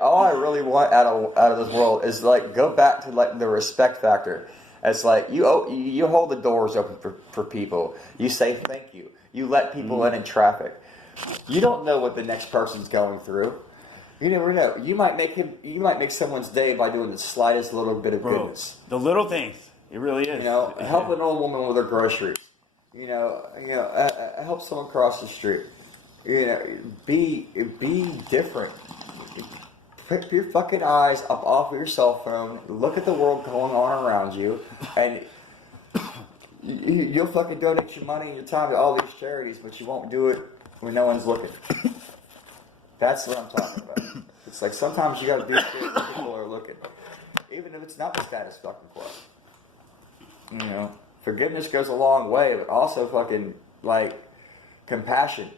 all I really want out of this world is like go back to like the respect factor. It's like you hold the doors open for people. You say thank you. You let people in traffic. You don't know what the next person's going through. You never know. You might make someone's day by doing the slightest little bit of goodness. The little things. It really is. Help an old woman with her groceries. Help someone cross the street. Be different. Put your fucking eyes up off of your cell phone. Look at the world going on around you, and you'll fucking donate your money and your time to all these charities, but you won't do it when no one's looking. That's what I'm talking about. It's like sometimes you got to do shit when people are looking, even if it's not the status fucking quo. Forgiveness goes a long way, but also fucking like compassion.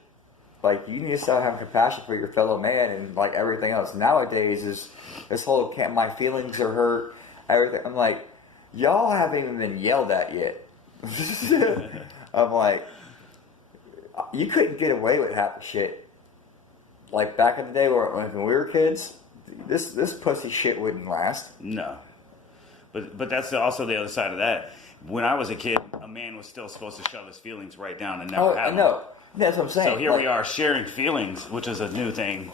Like, you need to start having compassion for your fellow man and, like, everything else. Nowadays is this whole, my feelings are hurt, everything. I'm like, y'all haven't even been yelled at yet. I'm like, you couldn't get away with half the shit. Like, back in the day when we were kids, this pussy shit wouldn't last. No. But that's also the other side of that. When I was a kid, a man was still supposed to shove his feelings right down and never have them. I know. That's what I'm saying. So here we are sharing feelings, which is a new thing.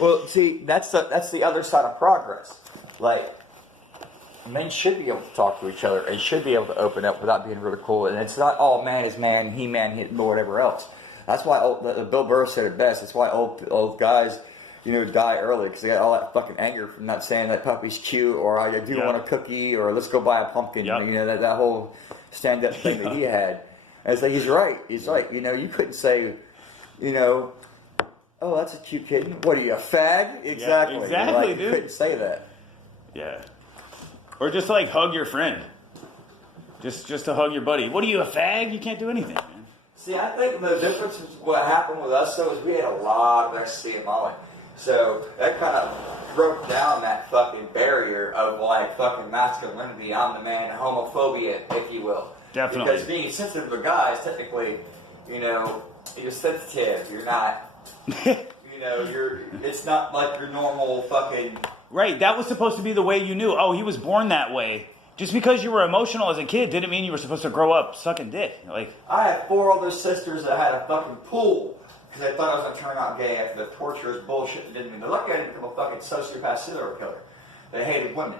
Well, see, that's the other side of progress. Like, men should be able to talk to each other and should be able to open up without being ridiculed. And it's not all man is man, he, whatever else. That's why Bill Burr said it best. That's why old guys, die early because they got all that fucking anger from not saying that puppy's cute or I do want a cookie or let's go buy a pumpkin. Yep. That whole stand-up thing that he had. And it's like, he's right. He's like, you couldn't say, oh, that's a cute kid. What are you, a fag? Exactly. Yeah, exactly, dude. You couldn't say that. Yeah. Or just like hug your friend. Just to hug your buddy. What are you, a fag? You can't do anything, man. See, I think the difference is what happened with us, though, is we had a lot of ecstasy and Molly. So that kind of broke down that fucking barrier of like fucking masculinity. I'm the man, homophobia, if you will. Definitely. Because being sensitive to guys, technically, you're sensitive. You're not, it's not like your normal fucking... Right, that was supposed to be the way you knew. Oh, he was born that way. Just because you were emotional as a kid didn't mean you were supposed to grow up sucking dick. Like, I had 4 other sisters that had a fucking pool because they thought I was going to turn out gay after the torturous bullshit that didn't mean. They're lucky I didn't become a fucking sociopath serial killer. They hated women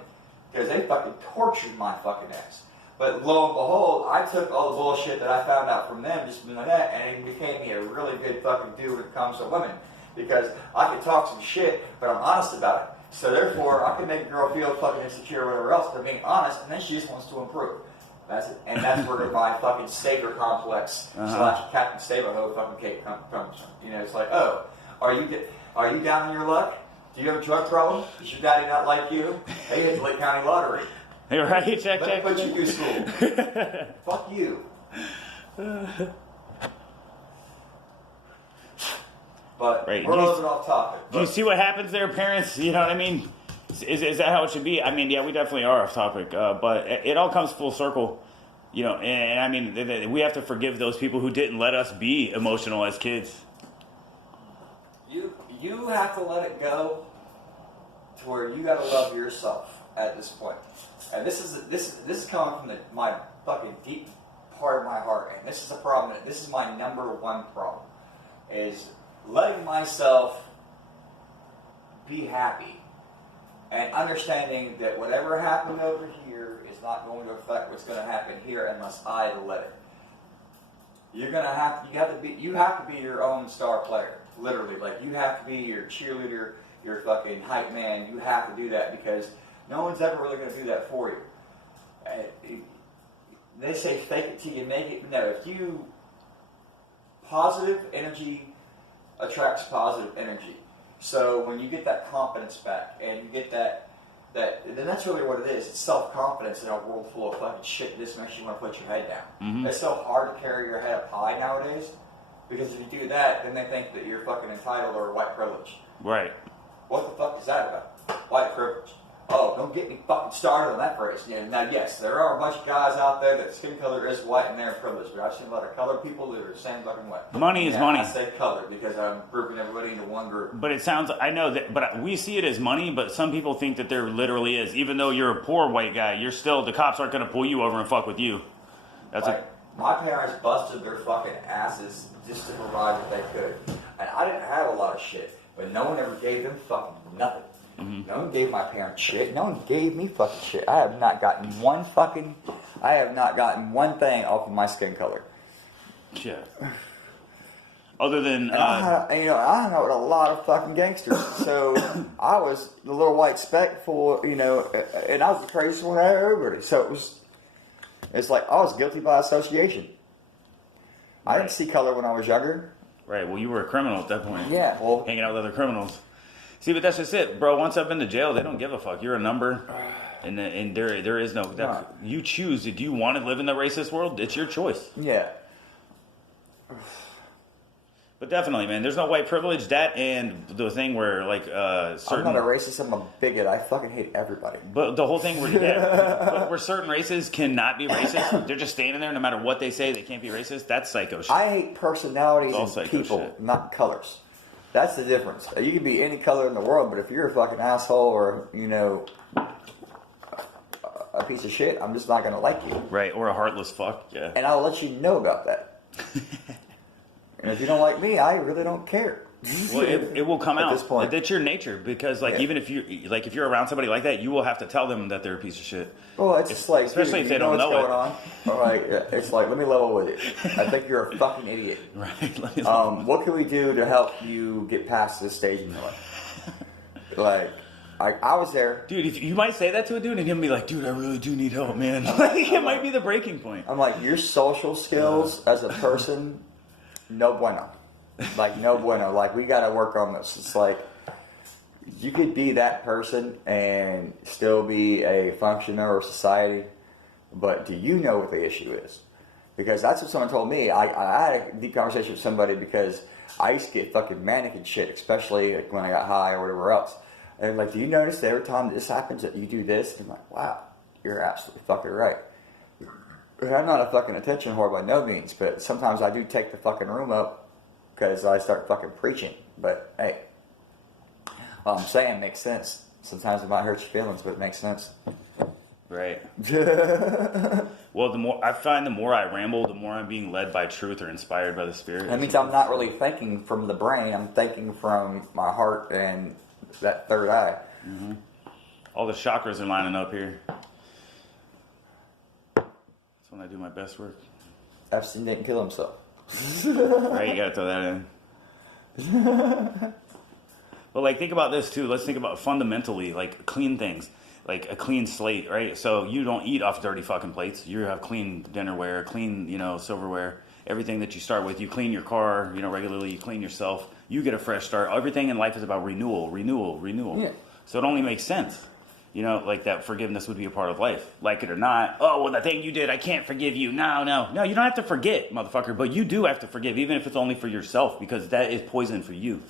because they fucking tortured my fucking ass. But lo and behold, I took all the bullshit that I found out from them, just like that, and it became me a really good fucking dude when it comes to women. Because I can talk some shit, but I'm honest about it. So therefore, I can make a girl feel fucking insecure or whatever else for being honest, and then she just wants to improve. That's it. And that's where my fucking savior complex / Captain Save-A-Ho fucking cake comes from. It's like, oh, are you down in your luck? Do you have a drug problem? Does your daddy not like you? Hey, hit the Lake County Lottery. Hey, right, check. Let me put you through school. Fuck you. But right. we're a little bit off topic. Do you see what happens there, parents? You know what I mean? Is that how it should be? I mean, yeah, we definitely are off topic. But it all comes full circle. And I mean, we have to forgive those people who didn't let us be emotional as kids. You have to let it go to where you got to love yourself at this point. And this is coming from my fucking deep part of my heart. And this is a problem. This is my number one problem. Is letting myself be happy and understanding that whatever happened over here is not going to affect what's going to happen here unless I let it. You have to be your own star player, literally. Like, you have to be your cheerleader, your fucking hype man. You have to do that because no one's ever really going to do that for you. They say fake it till you make it. No, positive energy attracts positive energy. So when you get that confidence back and you get that, then that's really what it is. It's self-confidence in a world full of fucking shit that just makes you want to put your head down. Mm-hmm. It's so hard to carry your head up high nowadays because if you do that, then they think that you're fucking entitled or white privilege. Right. What the fuck is that about? White privilege. Oh, don't get me fucking started on that phrase. Now, yes, there are a bunch of guys out there that skin color is white and they're privileged, but I've seen a lot of colored people that are the same fucking way. Money is money. I say color because I'm grouping everybody into one group. But it sounds, I know that, but we see it as money, but some people think that there literally is. Even though you're a poor white guy, you're still, the cops aren't going to pull you over and fuck with you. That's like, my parents busted their fucking asses just to provide what they could. And I didn't have a lot of shit, but no one ever gave them fucking nothing. Mm-hmm. No one gave my parents shit. No one gave me fucking shit. I have not gotten one thing off of my skin color. Yeah. Other than, I hung out with a lot of fucking gangsters. So I was the little white speck for, and I was the craziest one out of everybody. So it's like I was guilty by association. I didn't see color when I was younger. Right. Well, you were a criminal at that point. Yeah. Well, hanging out with other criminals. See, but that's just it, bro. Once I've been to jail, they don't give a fuck. You're a number, and there is no. You choose. Do you want to live in the racist world? It's your choice. Yeah. But definitely, man. There's no white privilege. That and the thing where certain. I'm not a racist. I'm a bigot. I fucking hate everybody. But the whole thing where certain races cannot be racist. They're just standing there, no matter what they say, they can't be racist. That's psycho shit. I hate personalities and people, shit. Not colors. That's the difference. You can be any color in the world, but if you're a fucking asshole or, a piece of shit, I'm just not going to like you. Right, or a heartless fuck, yeah. And I'll let you know about that. And if you don't like me, I really don't care. Well, it will come out. At this point. That's your nature, because even if you're around somebody like that, you will have to tell them that they're a piece of shit. Well, it's just like, especially if they don't know what's going on. All right, it's like, let me level with you. I think you're a fucking idiot. Right. What can we do to help you get past this stage in your life? Like, I was there. Dude, if you might say that to a dude and he'll be like, dude, I really do need help, man. It might be the breaking point. I'm like, your social skills as a person, no bueno. Like, no bueno. Like, we got to work on this. It's like, you could be that person and still be a functioner of society, but do you know what the issue is? Because that's what someone told me. I had a deep conversation with somebody because I used to get fucking manic and shit, especially when I got high or whatever else. And like, do you notice that every time this happens that you do this? And I'm like, wow, you're absolutely fucking right. And I'm not a fucking attention whore by no means, but sometimes I do take the fucking room up because I start fucking preaching. But hey, what I'm saying makes sense. Sometimes it might hurt your feelings, but it makes sense. Right. Well, the more I ramble, the more I'm being led by truth or inspired by the Spirit. That means I'm not really thinking from the brain. I'm thinking from my heart and that third eye. Mm-hmm. All the chakras are lining up here. That's when I do my best work. Epstein didn't kill himself. Right, you gotta throw that in. But think about this too. Let's think about fundamentally, clean things. Like a clean slate, right? So you don't eat off dirty fucking plates. You have clean dinnerware, clean, silverware. Everything that you start with, you clean your car, regularly. You clean yourself. You get a fresh start. Everything in life is about renewal. Yeah. So it only makes sense, that forgiveness would be a part of life, like it or not. Oh, well, the thing you did, I can't forgive you. No, you don't have to forget, motherfucker. But you do have to forgive, even if it's only for yourself, because that is poison for you.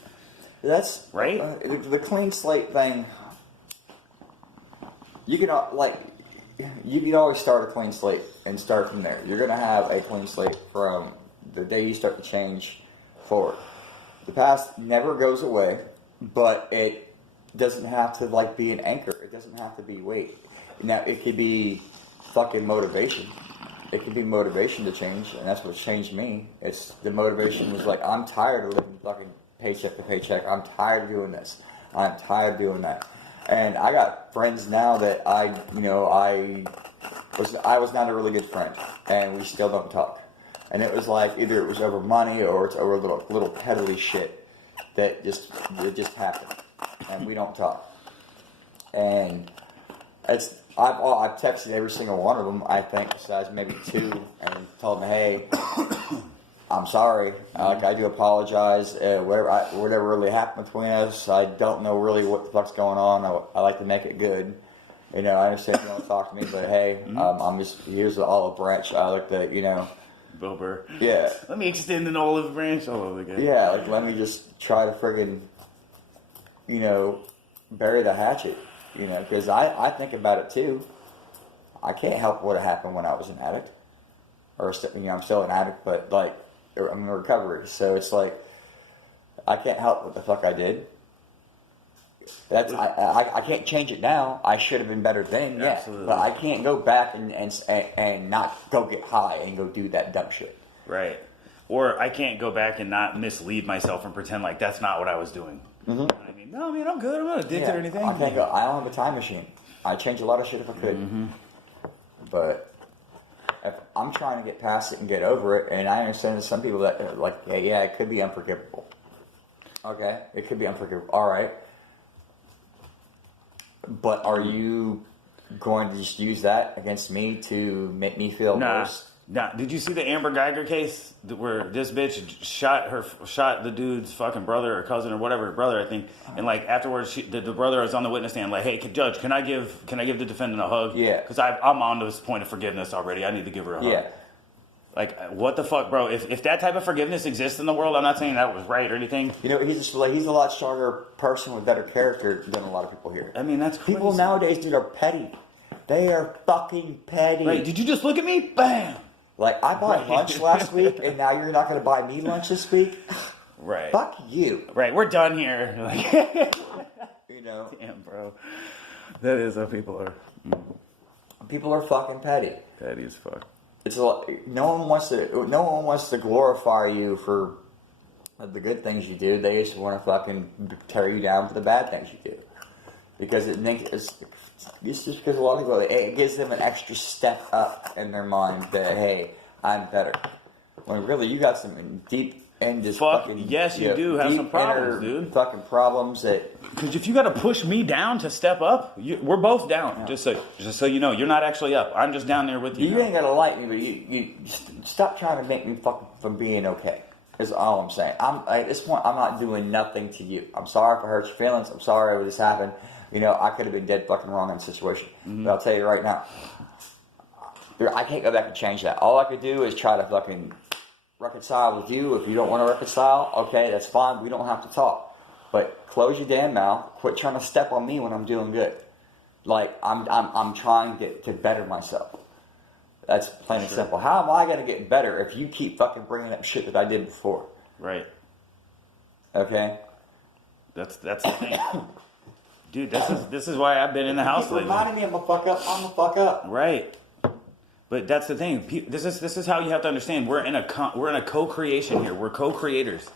That's right. The clean slate thing. You can always start a clean slate and start from there. You're gonna have a clean slate from the day you start to change forward. The past never goes away, but it doesn't have to be an anchor. It doesn't have to be weight. Now it could be fucking motivation. It could be motivation to change, and that's what changed me. It's the motivation was like, I'm tired of living fucking paycheck to paycheck. I'm tired of doing this. I'm tired of doing that. And I got friends now that I was not a really good friend, and we still don't talk. And it was like either it was over money or it's over little peddly shit that just happened, and we don't talk. And I've texted every single one of them, I think, besides maybe two, and told them, hey, I'm sorry. I do apologize. Whatever really happened between us, I don't know really what the fuck's going on. I like to make it good. I understand you don't talk to me, but hey, I'm just, here's the olive branch. I like to, Bill Burr. Yeah. Let me extend an olive branch all over again. Yeah, let me just try to friggin', bury the hatchet. You know, because I think about it too. I can't help what happened when I was an addict, or you know, I'm still an addict, but like I'm in recovery, so it's like I can't help what the fuck I did. That's I can't change it now. I should have been better then, yeah. Absolutely. But I can't go back and not go get high and go do that dumb shit. Right. Or I can't go back and not mislead myself and pretend like that's not what I was doing. Mm-hmm. You know what I mean? No, man, I'm good. I'm not addicted or anything. I can't go. I don't have a time machine. I'd change a lot of shit if I could. Mm-hmm. But if I'm trying to get past it and get over it, and I understand that some people that are like, yeah, it could be unforgivable. Okay, it could be unforgivable. All right. But are you going to just use that against me to make me feel worse? Nah. Did you see the Amber Geiger case where this bitch shot the dude's fucking brother or cousin or whatever, brother I think, and like afterwards the brother was on the witness stand like, hey, judge, can I give the defendant a hug? Yeah. Because I'm on this point of forgiveness already. I need to give her a hug. Yeah. Like, what the fuck, bro? If that type of forgiveness exists in the world, I'm not saying that was right or anything. You know, he's a lot stronger person with better character than a lot of people here. I mean, that's crazy. People nowadays, dude, are petty. They are fucking petty. Right, did you just look at me? Bam! Like, I bought lunch last week, and now you're not going to buy me lunch this week? Right. Fuck you. Right, we're done here. You know? Damn, bro. That is how people are. People are fucking petty. Petty as fuck. It's no one wants to glorify you for the good things you do. They just want to fucking tear you down for the bad things you do, because it's just because a lot of people, it gives them an extra step up in their mind that, hey, I'm better. When really you got some deep and just fucking, yes, you do have some problems, dude. Fucking problems that. Because if you got to push me down to step up, we're both down. Yeah. Just so you know, you're not actually up. I'm just down there with you. You ain't gotta like me, but you stop trying to make me fucking from being okay. Is all I'm saying. At this point, I'm not doing nothing to you. I'm sorry if I hurt your feelings. I'm sorry if this happened. You know, I could have been dead fucking wrong in the situation. Mm-hmm. But I'll tell you right now, I can't go back and change that. All I could do is try to fucking reconcile with you. If you don't want to reconcile, okay, that's fine. We don't have to talk. But close your damn mouth. Quit trying to step on me when I'm doing good. Like I'm trying to better myself. That's plain and simple. How am I going to get better if you keep fucking bringing up shit that I did before? Right. Okay. That's the thing, dude. This is why I've been in the house lately. Reminding me I'm a fuck up. I'm a fuck up. Right. But that's the thing. This is how you have to understand. We're in a co-creation here. We're co-creators.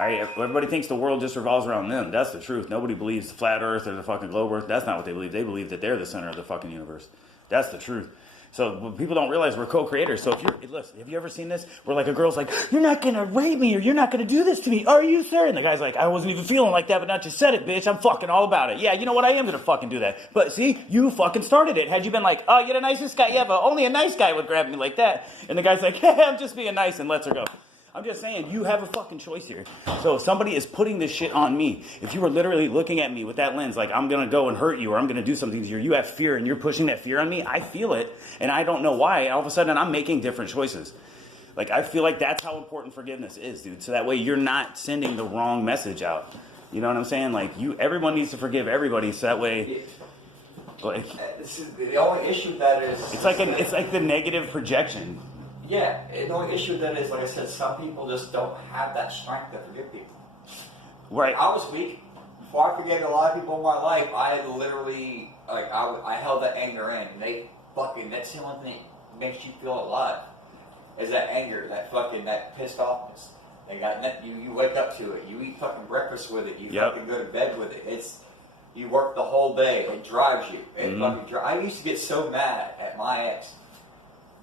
Everybody thinks the world just revolves around them. That's the truth. Nobody believes the flat Earth or the fucking globe Earth. That's not what they believe. They believe that they're the center of the fucking universe. That's the truth. So people don't realize we're co-creators. So listen, have you ever seen this? Where like a girl's like, "You're not gonna rape me, or you're not gonna do this to me, are you, sir?" And the guy's like, "I wasn't even feeling like that, but not just said it, bitch. I'm fucking all about it. Yeah, you know what? I am gonna fucking do that. But see, you fucking started it. Had you been like, oh, you're the nicest guy ever. Only a nice guy would grab me like that." And the guy's like, "Hey, I'm just being nice," and lets her go. I'm just saying, you have a fucking choice here. So if somebody is putting this shit on me, if you were literally looking at me with that lens, like I'm going to go and hurt you or I'm going to do something to you, you have fear and you're pushing that fear on me, I feel it, and I don't know why. All of a sudden, I'm making different choices. Like, I feel like that's how important forgiveness is, dude. So that way you're not sending the wrong message out. You know what I'm saying? Like, everyone needs to forgive everybody, so that way... Like, the only issue with that is... It's like the negative projection. Yeah, the only issue then is, like I said, some people just don't have that strength to forgive people. Right. I was weak. Before I forgave a lot of people in my life, I had literally, I held that anger in. And that's the only thing that makes you feel alive. Is that anger, that pissed offness. You wake up to it. You eat fucking breakfast with it. You fucking go to bed with it. You work the whole day. It drives you. I used to get so mad at my ex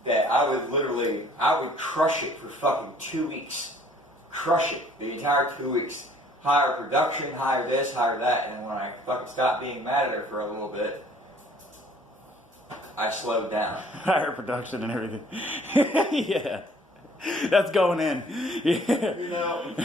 that I would crush it for fucking 2 weeks. Crush it. The entire 2 weeks. Hire production, hire this, hire that. And then when I fucking stopped being mad at her for a little bit, I slowed down. Hire production and everything. Yeah. That's going in. Yeah. You know?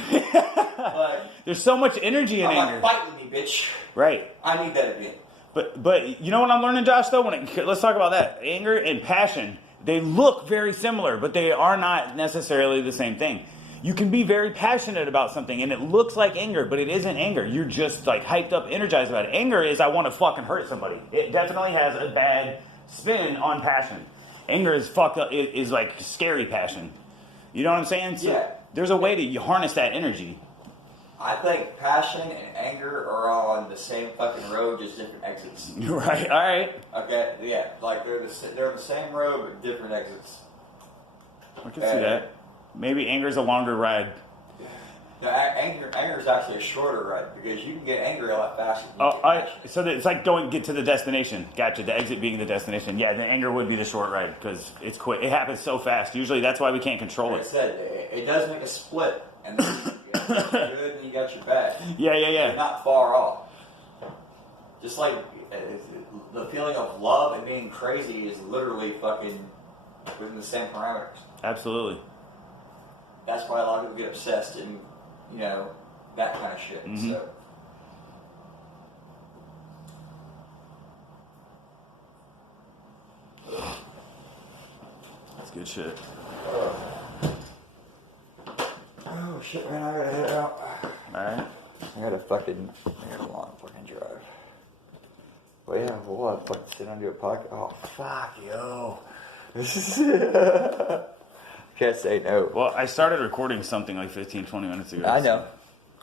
There's so much energy in anger. Fight with me, bitch. Right. I need that again. But you know what I'm learning, Josh, though? Let's talk about that. Anger and passion. They look very similar, but they are not necessarily the same thing. you can be very passionate about something and it looks like anger, but it isn't anger. You're just like hyped up, energized about it. Anger is I want to fucking hurt somebody. It definitely has a bad spin on passion. Anger is fucked up, is like scary passion. You know what I'm saying? So yeah. There's a way to harness that energy. I think passion and anger are on the same fucking road, just different exits. Right, all right. Okay, yeah, like they're the same road, but different exits. I can see that. Maybe anger's a longer ride. No, anger is actually a shorter ride because you can get angry a lot faster. So it's like get to the destination. Gotcha. The exit being the destination. Yeah, the anger would be the short ride because it's quick. It happens so fast. Usually that's why we can't control like it. I said, it does make a split, and then you got your good and you got your bad. Yeah. You're not far off. Just like the feeling of love and being crazy is literally fucking within the same parameters. Absolutely. That's why a lot of people get obsessed and, you know, that kind of shit. Mm-hmm. So. That's good shit. Oh shit, man! I gotta head out. All right. I got a long fucking drive. Well, yeah, we'll fucking sit down and do a podcast. Oh fuck, yo. Can't say no. Well, I started recording something like 15, 20 minutes ago.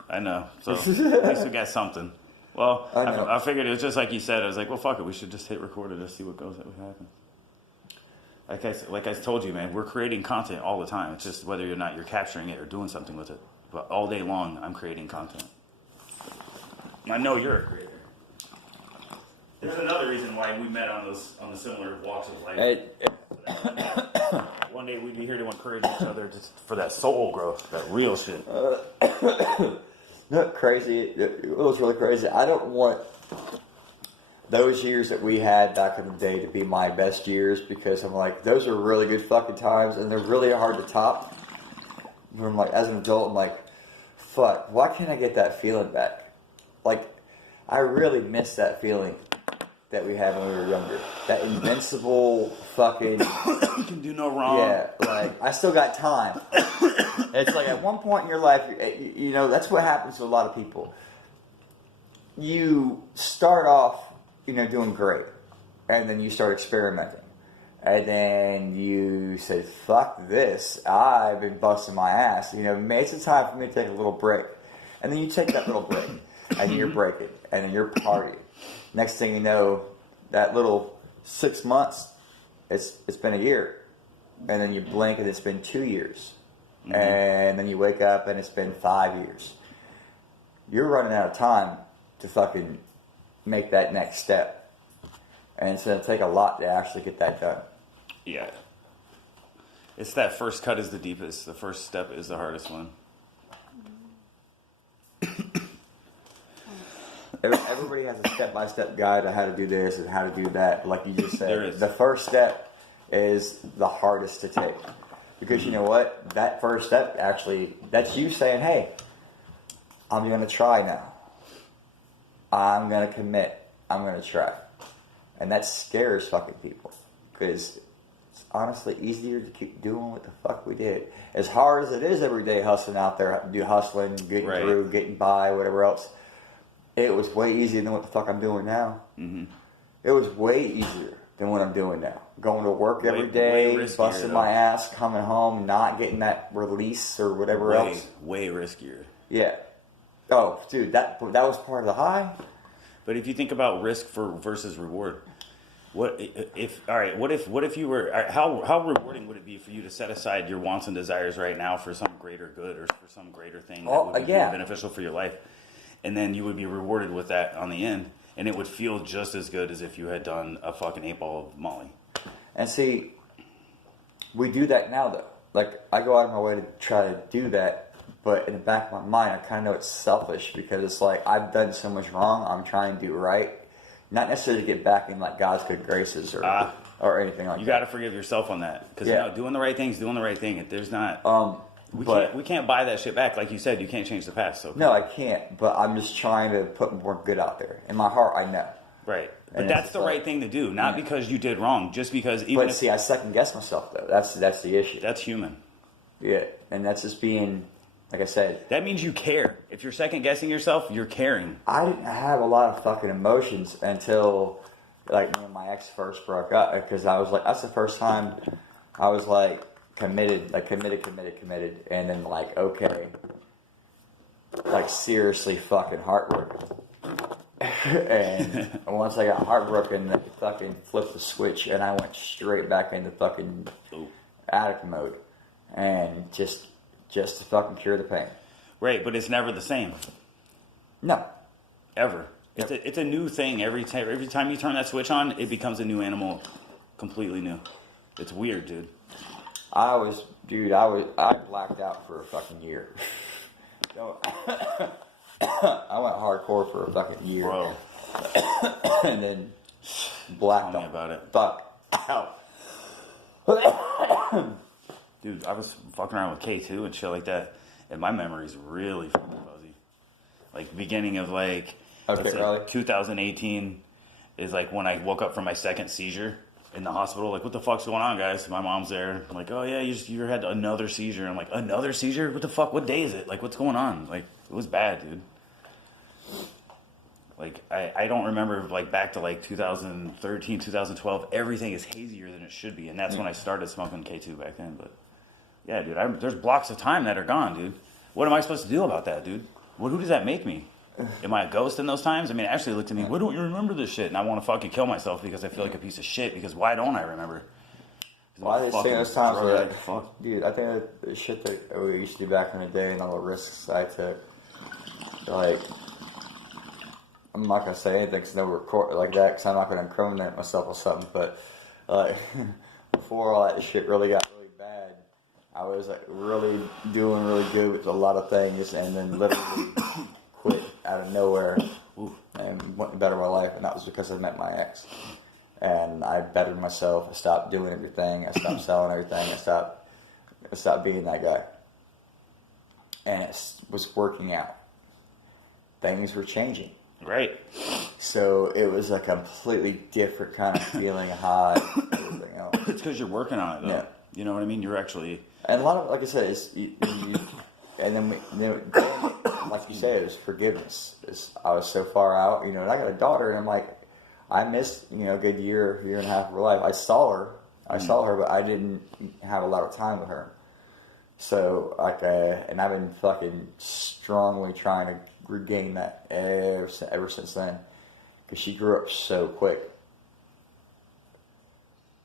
I know. So at least we got something. Well, I know. I figured it was just like you said. I was like, well, fuck it. We should just hit record and just see what happens. Like I told you, man, we're creating content all the time. It's just whether or not you're capturing it or doing something with it. But all day long, I'm creating content. I know you're a creator. There's another reason why we met on the similar walks of life. One day we'd be here to encourage each other just for that soul growth, that real shit. Not crazy. It was really crazy. I don't want those years that we had back in the day to be my best years because I'm like, those are really good fucking times and they're really hard to top. But I'm like, as an adult, I'm like, fuck, why can't I get that feeling back? Like, I really miss that feeling that we had when we were younger. That invincible fucking... You can do no wrong. Yeah, like, I still got time. It's like at one point in your life, you know, that's what happens to a lot of people. You start off, you know, doing great. And then you start experimenting. And then you say, fuck this. I've been busting my ass. You know, maybe it's time for me to take a little break. And then you take that little break. And then you're breaking. And then you're partying. Next thing you know, that little 6 months, it's been a year. And then you blink and it's been 2 years. Mm-hmm. And then you wake up and it's been 5 years. You're running out of time to fucking make that next step. And it's going to take a lot to actually get that done. Yeah. It's that first cut is the deepest. The first step is the hardest one. Everybody has a step-by-step guide on how to do this and how to do that. Like you just said, There is. The first step is the hardest to take. Because you know what? That first step, actually, that's you saying, hey, I'm going to try now. I'm going to commit. I'm going to try. And that scares fucking people. Because it's honestly easier to keep doing what the fuck we did. As hard as it is every day hustling out there, hustling, getting right. through, getting by, whatever else. It was way easier than what the fuck I'm doing now. Mm-hmm. It was way easier than what I'm doing now. Going to work every day, busting my ass, coming home, not getting that release or whatever else. Way riskier. Yeah. Oh, dude, that was part of the high. But if you think about risk versus reward, what if you were how rewarding would it be for you to set aside your wants and desires right now for some greater good or for some greater thing that would be more beneficial for your life? And then you would be rewarded with that on the end. And it would feel just as good as if you had done a fucking 8 ball of Molly. And see, we do that now, though. Like, I go out of my way to try to do that. But in the back of my mind, I kind of know it's selfish. Because it's like, I've done so much wrong. I'm trying to do right. Not necessarily to get back in, like, God's good graces or anything like that. You got to forgive yourself on that. Because, you know, doing the right thing is doing the right thing. There's not... We can't buy that shit back. Like you said, you can't change the past. So no, I can't. But I'm just trying to put more good out there. In my heart, I know. Right. But that's the right thing to do. Not because you did wrong. Just because even see, I second guess myself, though. That's the issue. That's human. Yeah. And that's just being like I said, That means you care. If you're second guessing yourself, you're caring. I didn't have a lot of fucking emotions until like when my ex first broke up, because I was like, that's the first time I was like committed, and then like, okay, like seriously fucking heartbroken. And once I got heartbroken, I fucking flipped the switch and I went straight back into fucking addict mode, and just to fucking cure the pain. Right, but it's never the same. No. Ever. It's a new thing every time. Every time you turn that switch on, it becomes a new animal, completely new. It's weird, dude. I blacked out for a fucking year. No, I went hardcore for a fucking year, Bro. and then blacked Tell me about it. Fuck out. Dude, I was fucking around with K2 and shit like that, and my memory's really fucking fuzzy. Like, beginning of, like, Okay, let's say really? 2018 is, like, when I woke up from my second seizure in the hospital. Like, what the fuck's going on, guys? My mom's there. I'm like, oh, yeah, you had another seizure. I'm like, another seizure? What the fuck? What day is it? Like, what's going on? Like, it was bad, dude. Like, I don't remember, like, back to, like, 2013, 2012. Everything is hazier than it should be, and that's when I started smoking K2 back then, but... Yeah, dude, there's blocks of time that are gone, dude. What am I supposed to do about that, dude? Who does that make me? Am I a ghost in those times? I mean, Ashley looked at me, why don't you remember this shit? And I want to fucking kill myself because I feel like a piece of shit, because why don't I remember? Well, I just think those times where, like, fuck. dude, I think the shit that we used to do back in the day and all the risks I took, like, I'm not going to say anything because no record like that, because I'm not going to incriminate myself or something, but, like, before all that shit really got really bad, I was like really doing really good with a lot of things, and then literally quit out of nowhere and went to better my life, and that was because I met my ex. And I bettered myself. I stopped doing everything. I stopped selling everything. I stopped being that guy. And it was working out. Things were changing. Right. So it was a completely different kind of feeling, high, everything else. It's because you're working on it, though. Yeah. You know what I mean? You're actually... And a lot of, like I said, and then like you say, it was forgiveness. I was so far out, and I got a daughter, and I'm like, I missed, a good year and a half of her life. I saw her, but I didn't have a lot of time with her. So, like, and I've been fucking strongly trying to regain that ever since then, because she grew up so quick.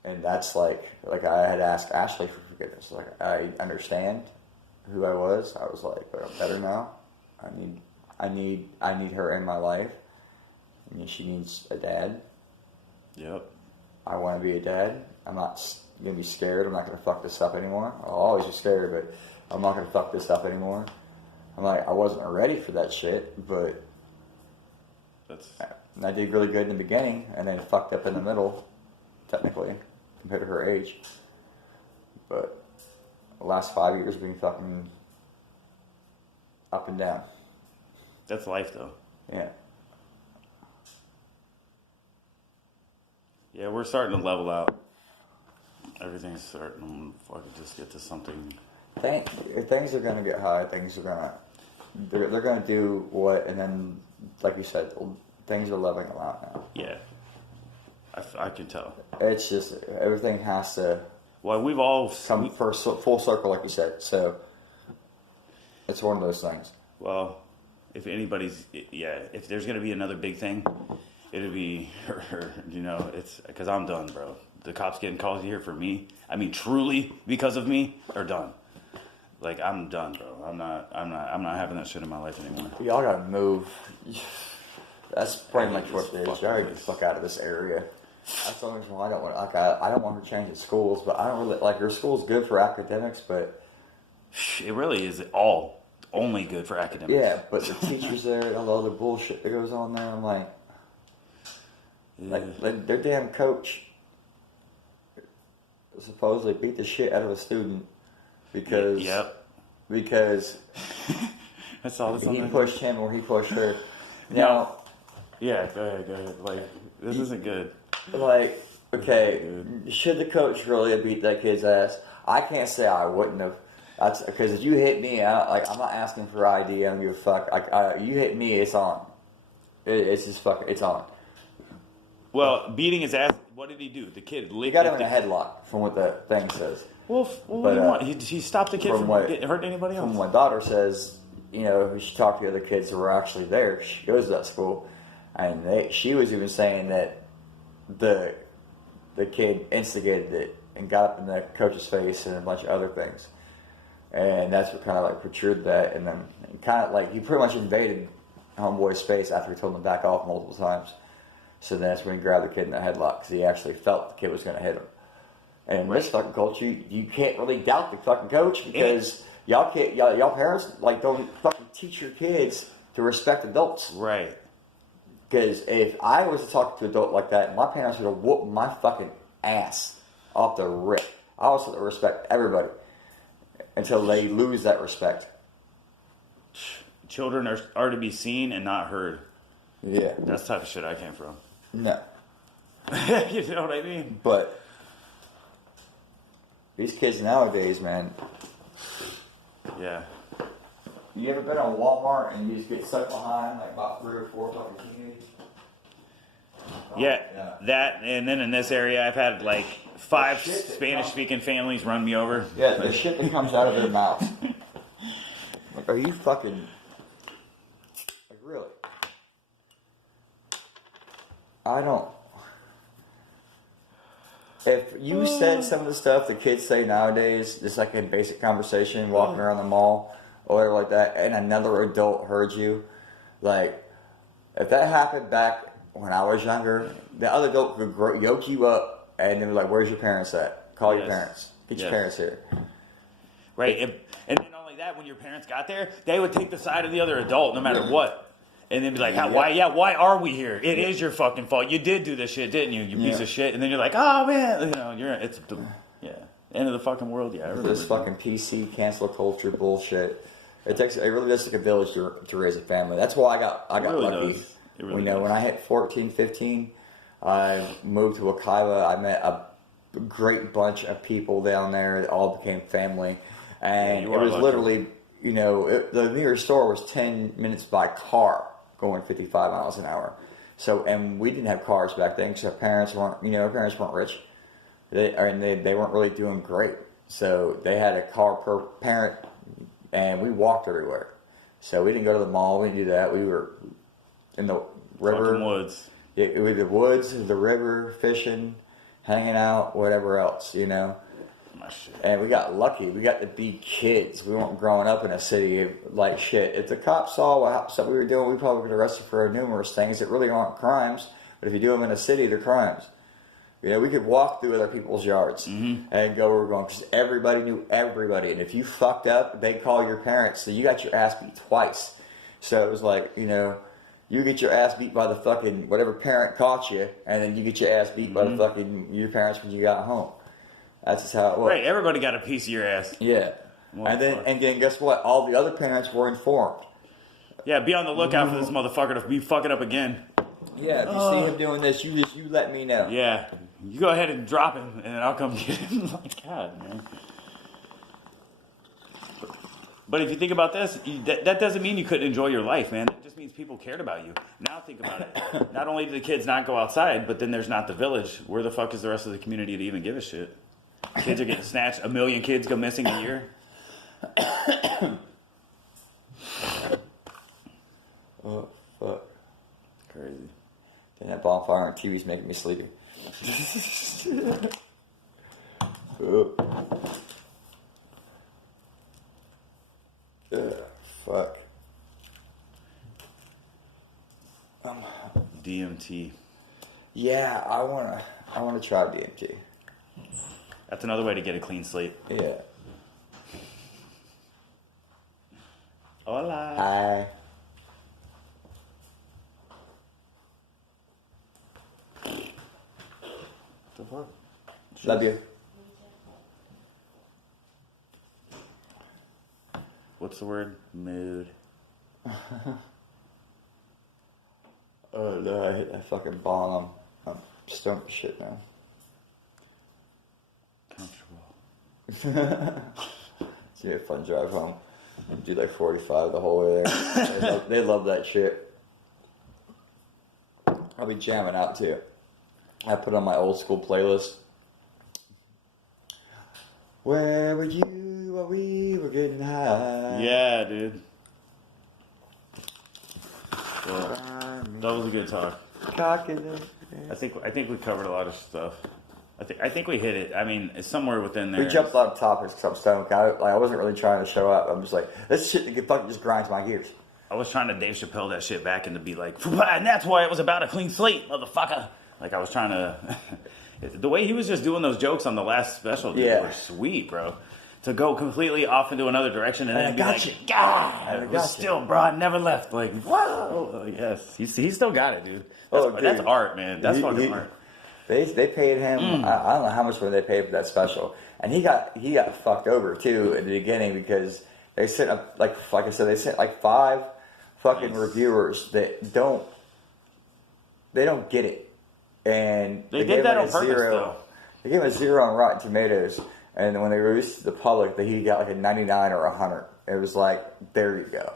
And that's like I had asked Ashley for forgiveness. Like, I understand who I was. I was like, but I'm better now. I need her in my life. I mean, she needs a dad. Yep. I want to be a dad. I'm not going to be scared. I'm not going to fuck this up anymore. I'll always be scared, but I'm not going to fuck this up anymore. I'm like, I wasn't ready for that shit, but I did really good in the beginning, and then fucked up in the middle, technically, compared to her age. But the last 5 years have been fucking up and down. That's life, though. Yeah. Yeah, we're starting to level out. Everything's starting to fucking just get to something. Things are going to get high. Things are going to... They're going to do what... And then, like you said, things are leveling out now. Yeah. I can tell. It's just... Everything has to... Well, we've all... come full circle, like you said. So, it's one of those things. Well, if anybody's... Yeah, if there's going to be another big thing, it'll be her. It's... Because I'm done, bro. The cops getting called here for me. I mean, truly, because of me, are done. Like, I'm done, bro. I'm not having that shit in my life anymore. Y'all gotta move. That's pretty much what it is. Y'all gotta get the fuck out of this area. That's the only reason why I don't want. Like, I don't want her changing schools, but I don't really like. Your school's good for academics, but it really is only good for academics. Yeah, but the teachers there, all the other bullshit that goes on there. I'm like, like their damn coach supposedly beat the shit out of a student because because that's all. He pushed him or he pushed her. Now, yeah, go ahead. Like, this isn't good. Like, okay, should the coach really have beat that kid's ass? I can't say I wouldn't have. That's because if you hit me, I'm not asking for ID. I don't give a fuck. You hit me, it's on. It's just fucking. It's on. Well, beating his ass. What did he do? The kid. He got him in a headlock, from what the thing says. Well, what do you want? He stopped the kid from getting hurt anybody else. From what my daughter says, she talked to the other kids who were actually there. She goes to that school, and she was even saying that the kid instigated it and got up in the coach's face and a bunch of other things. And that's what kind of like protruded that. And then kind of like he pretty much invaded homeboy's space after he told him to back off multiple times. So then that's when he grabbed the kid in the headlock because he actually felt the kid was going to hit him. And in this fucking culture, you can't really doubt the fucking coach because y'all parents like don't fucking teach your kids to respect adults. Right. Because if I was to talk to an adult like that, my parents would have whooped my fucking ass off the rip. I also have to respect everybody until they lose that respect. Children are to be seen and not heard. Yeah. That's the type of shit I came from. No. You know what I mean? But these kids nowadays, man. Yeah. You ever been on Walmart and you just get stuck behind like about 3 or 4 fucking teenagers? Yeah, that, and then in this area, I've had like 5 Spanish-speaking families run me over. Yeah, the shit that comes out of their mouth. Like, are you fucking... Like, really? I don't... If you said some of the stuff the kids say nowadays, just like in basic conversation, walking around the mall, or whatever like that, and another adult heard you, like, if that happened back when I was younger, the other adult would yoke you up and then be like, where's your parents at? Call your parents. Get your parents here. Right. And then not only that, when your parents got there, they would take the side of the other adult no matter what. And then be like, why are we here? It is your fucking fault. You did do this shit, didn't you? You piece of shit. And then you're like, oh man, end of the fucking world. Yeah. This fucking PC cancel culture bullshit. It really does take a village to raise a family. That's why I got lucky. When I hit 14, 15, I moved to Wakaiwa. I met a great bunch of people down there that all became family. And it was literally, the nearest store was 10 minutes by car going 55 miles an hour. So, and we didn't have cars back then because our parents weren't rich. They weren't really doing great. So they had a car per parent and we walked everywhere. So we didn't go to the mall. We didn't do that. We were in the river. Fucking woods. Yeah, it was the woods, the river, fishing, hanging out, whatever else, My shit. And we got lucky. We got to be kids. We weren't growing up in a city like shit. If the cops saw what we were doing, we probably get arrested for numerous things that really aren't crimes. But if you do them in a city, they're crimes. We could walk through other people's yards and go where we're going because everybody knew everybody. And if you fucked up, they'd call your parents. So you got your ass beat twice. So it was like, you get your ass beat by the fucking whatever parent caught you, and then you get your ass beat by the fucking your parents when you got home. That's just how it was. Right, everybody got a piece of your ass. Yeah. And then guess what? All the other parents were informed. Yeah, be on the lookout for this motherfucker to be fucking up again. Yeah, if you see him doing this, you let me know. Yeah. You go ahead and drop him, and I'll come get him. Like, God, man. But if you think about this, that doesn't mean you couldn't enjoy your life, man. It just means people cared about you. Now think about it. Not only do the kids not go outside, but then there's not the village. Where the fuck is the rest of the community to even give a shit? Kids are getting snatched. 1 million kids go missing a year. Oh, fuck. Crazy. Damn, that bonfire on TV's making me sleepy. Fuck. DMT. Yeah, I wanna try DMT. That's another way to get a clean slate. Yeah. Hola. Hi. The fuck? Love you. What's the word? Mood. Oh no, I hit that fucking bomb. I'm stoned as shit now. Comfortable. It's gonna be a fun drive home. Do like 45 the whole way there. They love that shit. I'll be jamming out too. I put on my old school playlist. Where were you while we were getting high? Yeah, dude. Yeah, that was a good talk. I think we covered a lot of stuff. I think we hit it. I mean, it's somewhere within there. We jumped on topics because I'm stoned. I wasn't really trying to show up. I'm just like, this shit that fucking just grinds my gears. I was trying to Dave Chappelle that shit back and to be like, and that's why it was about a clean slate, motherfucker. Like, I was trying to... The way he was just doing those jokes on the last special, dude, were sweet, bro. To go completely off into another direction and then be like, God, it was still, bro, I never left. Like, whoa. Yes, he still got it, dude. That's art, man. That's fucking art. They paid him. I don't know how much money they paid for that special, and he got fucked over too in the beginning because they sent up like I said, they sent like 5 fucking reviewers that don't get it, and they did that on purpose. Though. They gave him a 0 on Rotten Tomatoes, and when they released it to the public, he got like a 99 or 100. It was like, there you go.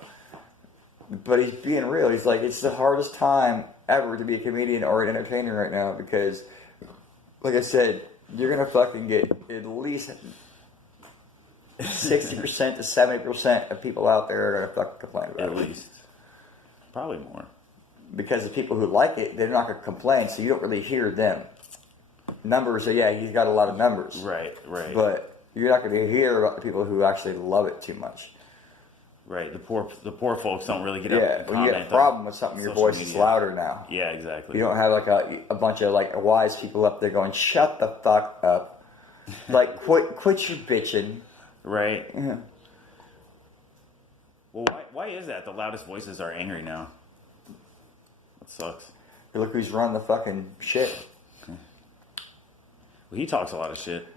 But he's being real. He's like, it's the hardest time ever to be a comedian or an entertainer right now because, like I said, you're gonna fucking get at least 60% to 70% of people out there are gonna fucking complain about it. At least, probably more. Because the people who like it, they're not gonna complain, so you don't really hear them. Numbers, he's got a lot of numbers. Right. But you're not gonna hear about the people who actually love it too much. Right, the poor folks don't really get up and when you get a problem with something, your voice is louder now. Yeah, exactly. You don't have like a bunch of like wise people up there going, "Shut the fuck up!" Like, quit your bitching. Right. Yeah. Well, why is that? The loudest voices are angry now. That sucks. Look who's running the fucking shit. Well, he talks a lot of shit.